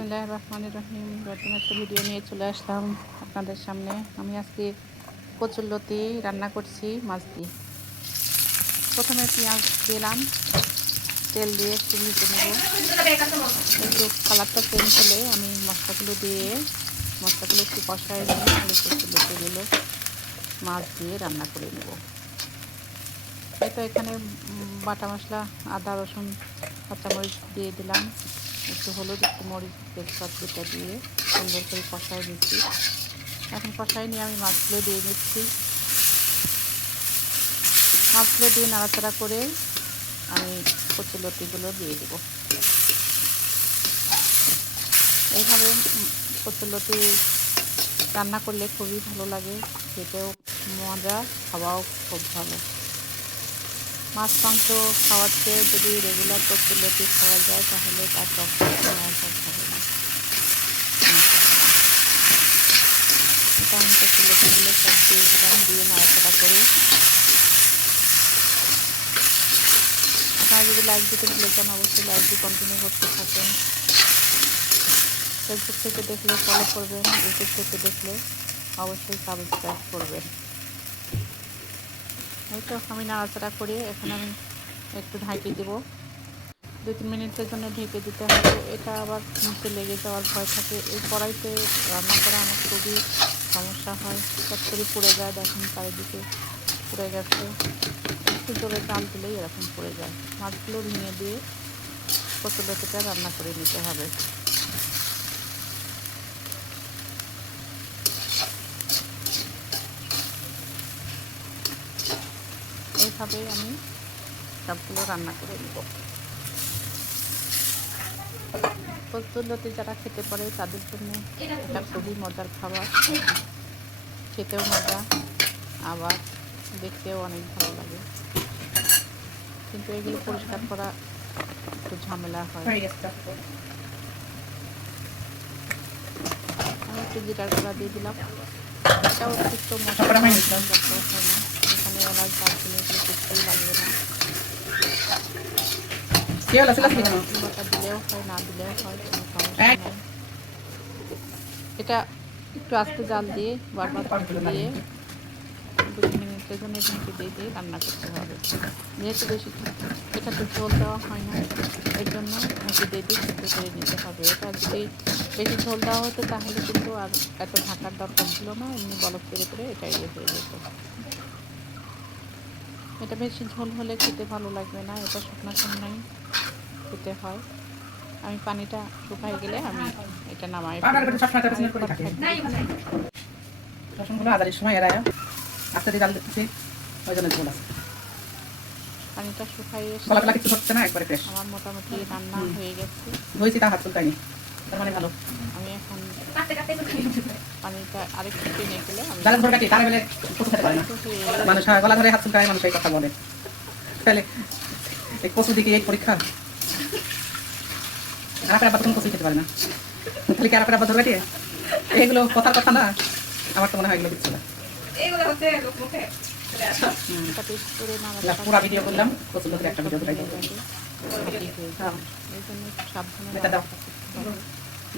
বিসমিল্লাহির রহমানির রহিম। নতুন একটা ভিডিও নিয়ে চলে আসলাম আপনাদের সামনে। আমি আজকে কচুরলতি রান্না করছি মাছ দিয়ে। প্রথমে পেঁয়াজ দিলাম, তেল দিয়ে একটু ভেজে নেব। একটু কালারটা চেঞ্জ হলে আমি মশলাগুলো একটু কষায় নিয়ে আমি কচুরলতিগুলো মাছ দিয়ে রান্না করে নেব। এই তো এখানে বাটা মশলা, আদা রসুন কাঁচামরিচ দিয়ে দিলাম, একটু হলুদ, একটু মরিচ, তেজপাতা দিয়ে সুন্দর করে কষায় নিচ্ছি। এখন কষায় নিয়ে আমি মাছগুলো দিয়ে দিচ্ছি। মাছগুলো দিয়ে নাড়াচাড়া করে আমি কচুরলতিগুলো দিয়ে দেবো। এইভাবে কচুরলতি রান্না করলে খুবই ভালো লাগে, খেতেও মজা, খাওয়াও খুব ভালো। মাছ মাংস খাওয়ার চেয়ে যদি রেগুলার কচুরলতি খাওয়া যায় তাহলে তার কোনো অভাব হবে না। এটা আমি কচুরলতিগুলো সব দিয়ে দিলাম, দিয়ে নাড়াচাড়া করে। আপনারা যদি লাইক দিতে ভুলে যান অবশ্যই লাইক দিয়ে কন্টিনিউ করতে থাকেন। ফেসবুক থেকে দেখলে ফলো করবেন, ইউটিউব থেকে দেখলে অবশ্যই সাবস্ক্রাইব করবেন। এই তো আমি নাড়াচাড়া করে এখন আমি একটু ঢাকি দেবো। 2-3 মিনিটের জন্য ঢেকে দিতে হবে। এটা আবার নিচে লেগে যাওয়ার ভয় থাকে। এই কড়াইতে রান্না করা আমার খুবই সমস্যা হয়, চট করে পুড়ে যায়। দেখুন চারিদিকে পুড়ে গেছে। একটু জোরে জাল দিলেই এরকম পুড়ে যায়। মাছগুলো ভেঙে দিয়ে কচুরলতিটা রান্না করে নিতে হবে। এইভাবেই আমি সবগুলো রান্না করে নেব। কচুরলতি যারা খেতে পারে তাদের জন্য এটা খুবই মজার খাবার। খেতেও মজা, আবার দেখতেও অনেক ভালো লাগে, কিন্তু এগুলো পরিষ্কার করা একটু ঝামেলা হয়। আমি একটু জিরার গুঁড়া দিয়ে দিলাম। এটাও অতিরিক্ত মশলা হয় না, এখানে এলাচ, দারচিনি এগুলো কিছুই লাগবে না। বাটা দিলেও হয়, না দিলেও হয়, কোনো সমস্যা নেই। এটা একটু আস্তে জাল দিয়ে বারবার দিয়ে 2-3 মিনিটের জন্য ঢেকে দিয়ে রান্না করতে হবে। যেহেতু বেশি এটাতে ঝোল দেওয়া হয় না, এর জন্য ঢেকে দিয়ে সিদ্ধ করে নিতে হবে। এটা যদি বেশি ঝোল দেওয়া হতো তাহলে কিন্তু আর এত ঢাকার দরকার ছিল না, এমনি বলক পেরে এটা ইয়ে হয়ে যেত। এটা বেশি ঝোল হলে খেতে ভালো লাগবে না, এটা শুকনা শুকনাই খেতে হয়। আমি পানিটা শুকাই গেলে আমি এটা নামাই পানিটা শুকাই এসে আমার মোটামুটি রান্না হয়ে গেছে। আমি এখন পানিটা আরেকটু টেনে গেলে মানুষ গলা ধরে হাত চুলকায়, মানুষ এই কথা বলে। তাহলে এই কচু দিকে এই পরীক্ষা, আরাপের আব্বা তখন কচুই খেতে পারে না, তাহলে কি আরাপের আব্বা ধরবে? এগুলো কথার কথা না, আমার তো মনে হয় এগুলো দিচ্ছিল। পুরা ভিডিও করলাম, কচুর একটা ভিডিও দেখাই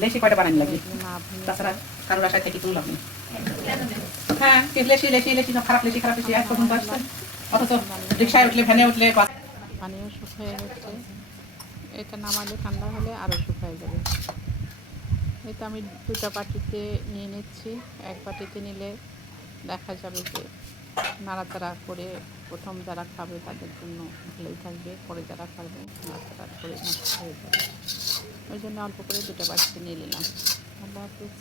লেসি কয়টা বানানি লাগে, তাছাড়া কারোর আশায় থেকে কোনো লাভ নেই। হ্যাঁ, লেসি লেসি লেসি সব খারাপ লেসি খারাপ লেসি এক পর্যন্ত আসছে, অথচ রিক্সায় উঠলে ভ্যানে উঠলে পানিও শুকিয়ে গেছে। এটা নামালে ঠান্ডা হলে আরও শুকিয়ে যাবে। এটা আমি 2টা বাটিতে নিয়ে নিচ্ছি। এক বাটিতে নিলে দেখা যাবে যে নাড়াচাড়া করে প্রথম যারা খাবে তাদের জন্য ভালোই থাকবে, পরে যারা খাবে নাড়াচাড়া করে নষ্ট হয়ে যাবে। ওই জন্য অল্প করে 2টা বাটিতে নিয়ে নিলাম। আল্লাহ হাফিজ।